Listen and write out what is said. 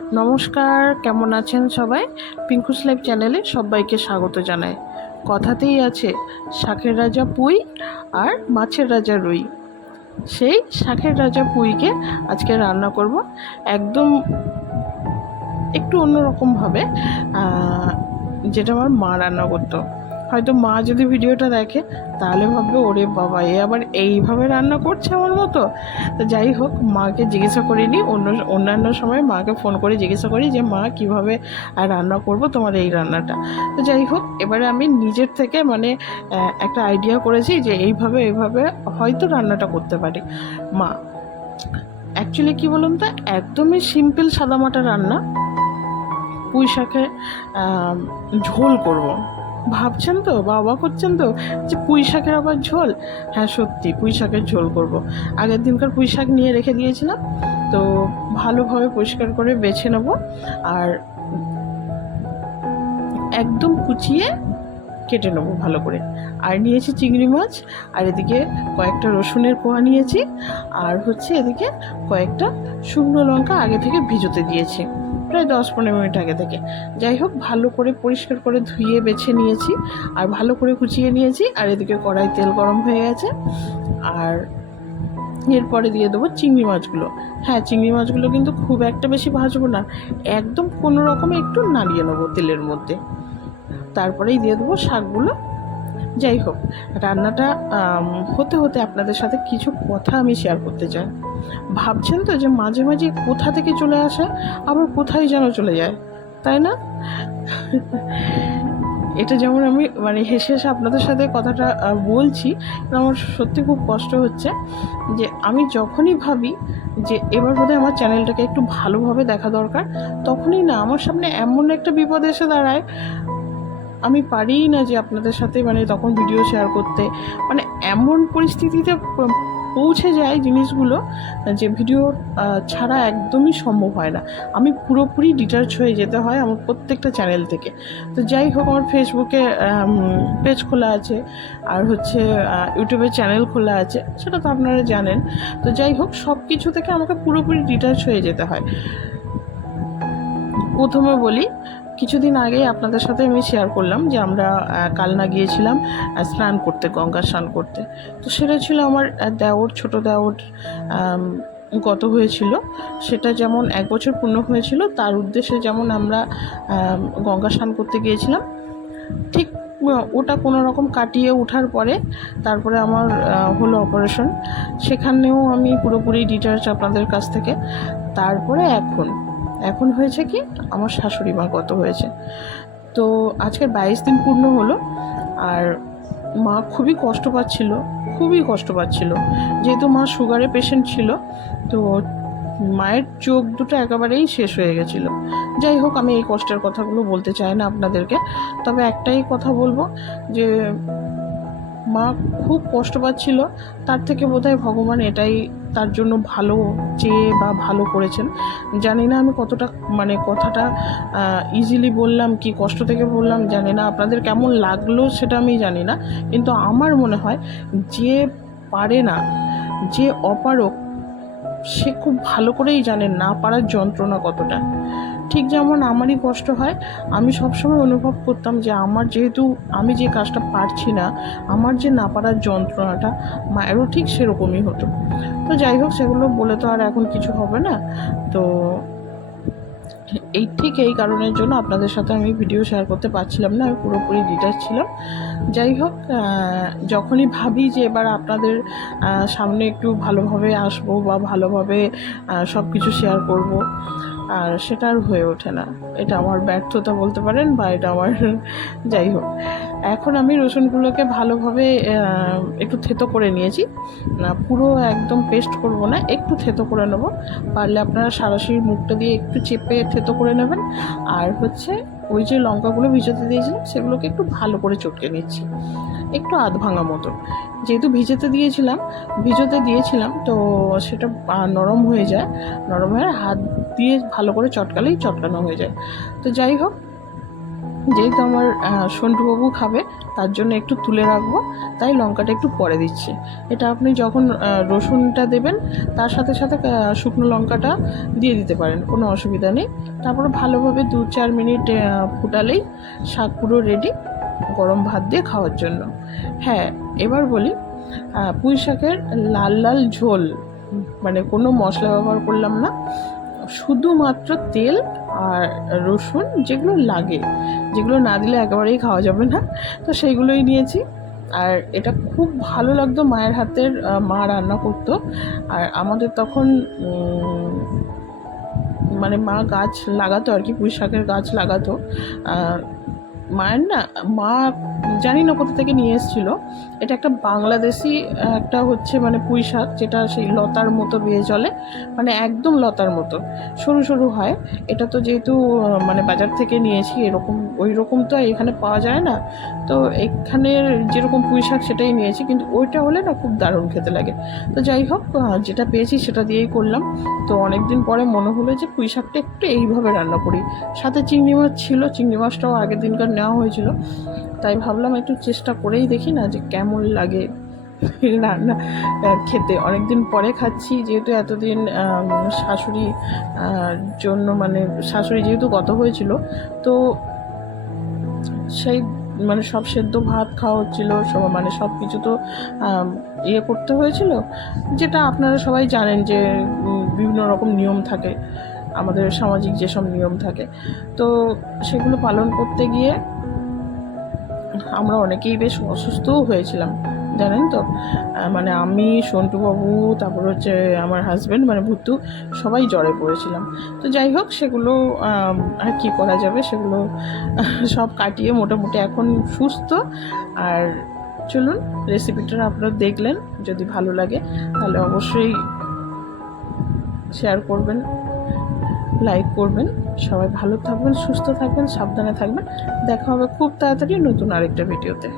নমস্কার, কেমন আছেন সবাই? পিঙ্কুস লাইভ চ্যানেলে সবাইকে স্বাগত জানাই। কথাতেই আছে, শাকের রাজা পুই আর মাছের রাজা রুই। সেই শাকের রাজা পুইকে আজকে রান্না করব একদম একটু অন্যরকমভাবে যেটা আমার মা রান্না করতো। হয়তো মা যদি ভিডিওটা দেখে, তাহলে ভাববে, ওরে বাবা, এ আবার এইভাবে রান্না করছে আমার মতো? তো যাই হোক, মাকে জিজ্ঞাসা করিনি, অন্য, অন্যান্য সময় মাকে ফোন করে জিজ্ঞাসা করি যে, মা, কীভাবে আর রান্না করব তোমার এই রান্নাটা? তো যাই হোক, এবারে আমি নিজের থেকে মানে একটা আইডিয়া করেছি যে, এইভাবে এইভাবে হয়তো রান্নাটা করতে পারি। মা অ্যাকচুয়ালি কী বলুন তো, একদমই সিম্পল সাদামাটা রান্না, পুঁই শাকে ঝোল করব। ভাবছেন তো বা অবাক হচ্ছেন তো যে পুঁই শাকের আবার ঝোল হ্যাঁ সত্যি পুঁই শাকের ঝোল করব। আগের দিনকার পুঁই শাক নিয়ে রেখে দিয়েছিলাম, তো ভালোভাবে পরিষ্কার করে বেছে নেব আর একদম কুচিয়ে কেটে নেব ভালো করে। আর নিয়েছি চিংড়ি মাছ, আর এদিকে কয়েকটা রসুনের কোয়া নিয়েছি, আর হচ্ছে এদিকে কয়েকটা শুকনো লঙ্কা আগে থেকে ভিজোতে দিয়েছি, প্রায় দশ পনেরো মিনিট আগে থেকে। যাই হোক, ভালো করে পরিষ্কার করে ধুয়ে বেছে নিয়েছি, আর ভালো করে কুচিয়ে নিয়েছি, আর এদিকে কড়াই তেল গরম হয়ে গেছে, আর এরপরে দিয়ে দেবো চিংড়ি মাছগুলো। হ্যাঁ চিংড়ি মাছগুলো কিন্তু খুব একটা বেশি ভাজবো না, একদম কোনো রকমে একটু নাড়িয়ে নেব তেলের মধ্যে। তারপরেই দিয়ে দেবো শাকগুলো। যাই হোক, রান্নাটা হতে হতে আপনাদের সাথে কিছু কথা আমি শেয়ার করতে চাই। ভাবছেন তো যে মাঝে মাঝে কোথা থেকে চলে আসে, আবার কোথায় যেন চলে যায়, তাই না? এটা যেমন আমি মানে হেসে হেসে আপনাদের সাথে কথাটা বলছি, আমার সত্যি খুব কষ্ট হচ্ছে যে আমি যখনই ভাবি যে এবার বোধহয় আমার চ্যানেলটাকে একটু ভালোভাবে দেখা দরকার, তখনই না, আমার সামনে এমন একটা বিপদ এসে দাঁড়ায় আমি পারিই না যে আপনাদের সাথে মানে তখন ভিডিও শেয়ার করতে। মানে এমন পরিস্থিতিতে পৌঁছে যায় জিনিসগুলো যে ভিডিও ছাড়া একদমই সম্ভব হয় না। আমি পুরোপুরি ডিটাচ হয়ে যেতে হয় আমার প্রত্যেকটা চ্যানেল থেকে। তো যাই হোক, আমার ফেসবুকে পেজ খোলা আছে। আর হচ্ছে ইউটিউবে চ্যানেল খোলা আছে, সেটা তো আপনারা জানেন। তো যাই হোক সব কিছু থেকে আমাকে পুরোপুরি ডিটাচ হয়ে যেতে হয়। প্রথমে বলি কিছুদিন আগেই আপনাদের সাথে আমি শেয়ার করলাম যে আমরা কালনা গিয়েছিলাম স্নান করতে, গঙ্গা স্নান করতে। তো সেটা ছিল আমার দেওর, ছোট দেওর গত হয়েছিল। সেটা যেমন এক বছর পূর্ণ হয়েছিল, তার উদ্দেশ্যে যেমন আমরা গঙ্গা স্নান করতে গিয়েছিলাম, ঠিক ওটা কোনো রকম কাটিয়ে ওঠার পরে তারপরে আমার হলো অপারেশন সেখানেও আমি পুরোপুরি ডিটেলস আপনাদের কাছ থেকে। তারপরে এখন এখন হয়েছে কি, আমার শাশুড়ি মা গত হয়েছে। তো আজকে বাইশ দিন পূর্ণ হলো, আর মা খুবই কষ্ট পাচ্ছিল, খুবই কষ্ট পাচ্ছিল। যেহেতু মা সুগারের পেশেন্ট ছিল, তো মায়ের চোখ দুটো একেবারেই শেষ হয়ে গেছিল। যাই হোক, আমি এই কষ্টের কথাগুলো বলতে চাই না আপনাদেরকে, তবে একটাই কথা বলব যে মা খুব কষ্ট পাচ্ছিল। তার থেকে বোধহয় ভগবান এটাই তার জন্য ভালো চেয়ে বা ভালো করেছেন। জানি না আমি কতটা মানে কথাটা ইজিলি বললাম, কি কষ্ট থেকে বললাম, জানি না। আপনাদের কেমন লাগল সেটা আমি জানি না। কিন্তু আমার মনে হয় যে পারে না, যে অপারক সে খুব ভালো করেই জানেন না পারার যন্ত্রণা কতটা। ঠিক যেমন আমারই কষ্ট হয়, আমি সবসময় অনুভব করতাম যে আমার যেহেতু আমি যে কাজটা পারছি না, আমার যে না পারার যন্ত্রণাটা মায়েরও ঠিক সেরকমই হতো। তো যাই হোক, সেগুলো বলে তো আর এখন কিছু হবে না। তো এই ঠিক এই কারণের জন্য আপনাদের সাথে আমি ভিডিও শেয়ার করতে পারছিলাম না, আমি পুরোপুরি ডিটাচ ছিলাম। যাই হোক যখনই ভাবি যে এবার আপনাদের সামনে একটু ভালোভাবে আসব বা ভালোভাবে সব কিছু শেয়ার করব আর সেটা আর হয়ে ওঠে না। এটা আমার ব্যর্থতা বলতে পারেন বা এটা আমার যাই হোক। এখন আমি রসুনগুলোকে ভালোভাবে একটু থেতো করে নিয়েছি। না, পুরো একদম পেস্ট করব না, একটু থেতো করে নেব। পারলে আপনারা সারাশির মুখটা দিয়ে একটু চেপে থেতো করে নেবেন। আর হচ্ছে ওই যে লঙ্কাগুলো ভিজাতে দিয়েছিলাম, সেগুলোকে একটু ভালো করে চটকে নিচ্ছি। একটু আধ ভাঙা মতো যেহেতু ভিজাতে দিয়েছিলাম, ভিজোতে দিয়েছিলাম, তো সেটা নরম হয়ে যায়। নরম হয়ে হাত দিয়ে ভালো করে চটকালেই চটকানো হয়ে যায়। তো যাই হোক যেহেতু আমার সন্টুবাবু খাবে, তার জন্য একটু তুলে রাখব। তাই লঙ্কাটা একটু পরে দিচ্ছি। এটা আপনি যখন রসুনটা দেবেন, তার সাথে সাথে শুকনো লঙ্কাটা দিয়ে দিতে পারেন, কোনো অসুবিধা নেই। তারপরে ভালোভাবে দু চার মিনিট ফুটালেই শাক পুরো রেডি গরম ভাত দিয়ে খাওয়ার জন্য। হ্যাঁ এবার বলি পুঁই শাকের লাল লাল ঝোল মানে কোনো মশলা ব্যবহার করলাম না। শুধুমাত্র তেল আর রসুন যেগুলো লাগে, যেগুলো না দিলে একেবারেই খাওয়া যাবে না। তো সেইগুলোই নিয়েছি। আর এটা খুব ভালো লাগতো মায়ের হাতের মা রান্না করতো। আর আমাদের তখন মানে মা গাছ লাগাতো আর কি, পুঁই শাকের গাছ লাগাতো। মায়ের না, মা জানি না কোথা থেকে নিয়ে এসেছিল। এটা একটা বাংলাদেশি, একটা হচ্ছে মানে পুঁই শাক, যেটা সেই লতার মতো বেয়ে চলে। মানে একদম লতার মতো, সরু সরু হয়। এটা তো যেহেতু মানে বাজার থেকে নিয়েছি, এরকম ওই রকম তো এখানে পাওয়া যায় না। তো এখানের যেরকম পুঁই শাক, সেটাই নিয়েছি। কিন্তু ওইটা হলে না খুব দারুণ খেতে লাগে। তো যাই হোক যেটা পেয়েছি সেটা দিয়েই করলাম। তো অনেক দিন পরে মনে হলো যে পুঁই শাকটা একটু এইভাবে রান্না করি। সাথে চিংড়ি মাছ ছিল, চিংড়ি মাছটাও আগের দিনকার নেওয়া হয়েছিল। তাই ভাবলাম একটু চেষ্টা করেই দেখি না যে কেমন লাগে রান্না খেতে। অনেকদিন পরে খাচ্ছি, যেহেতু এতদিন শাশুড়ি জন্য মানে শাশুড়ি যেহেতু গত হয়েছিল, তো সেই মানে সব সেদ্ধ ভাত খাওয়া হচ্ছিল, সব মানে সব কিছু তো ইয়ে করতে হয়েছিল। যেটা আপনারা সবাই জানেন যে বিভিন্ন রকম নিয়ম থাকে। আমাদের সামাজিক যেসব নিয়ম থাকে। তো সেগুলো পালন করতে গিয়ে আমরা অনেকেই বেশ অসুস্থও হয়েছিলাম, জানেন তো? মানে আমি, সন্টুবাবু, তারপর হচ্ছে আমার হাজব্যান্ড মানে ভুতু, সবাই জ্বরে পড়েছিলাম। তো যাই হোক, সেগুলো আর কি করা যাবে? সেগুলো সব কাটিয়ে মোটামুটি এখন সুস্থ। আর চলুন রেসিপিটা আপনারা দেখলেন। যদি ভালো লাগে, তাহলে অবশ্যই শেয়ার করবেন। লাইক করবেন। সবাই ভালো থাকবেন, সুস্থ থাকবেন, সাবধানে থাকবেন। দেখা হবে খুব তাড়াতাড়ি নতুন আরেকটা ভিডিওতে।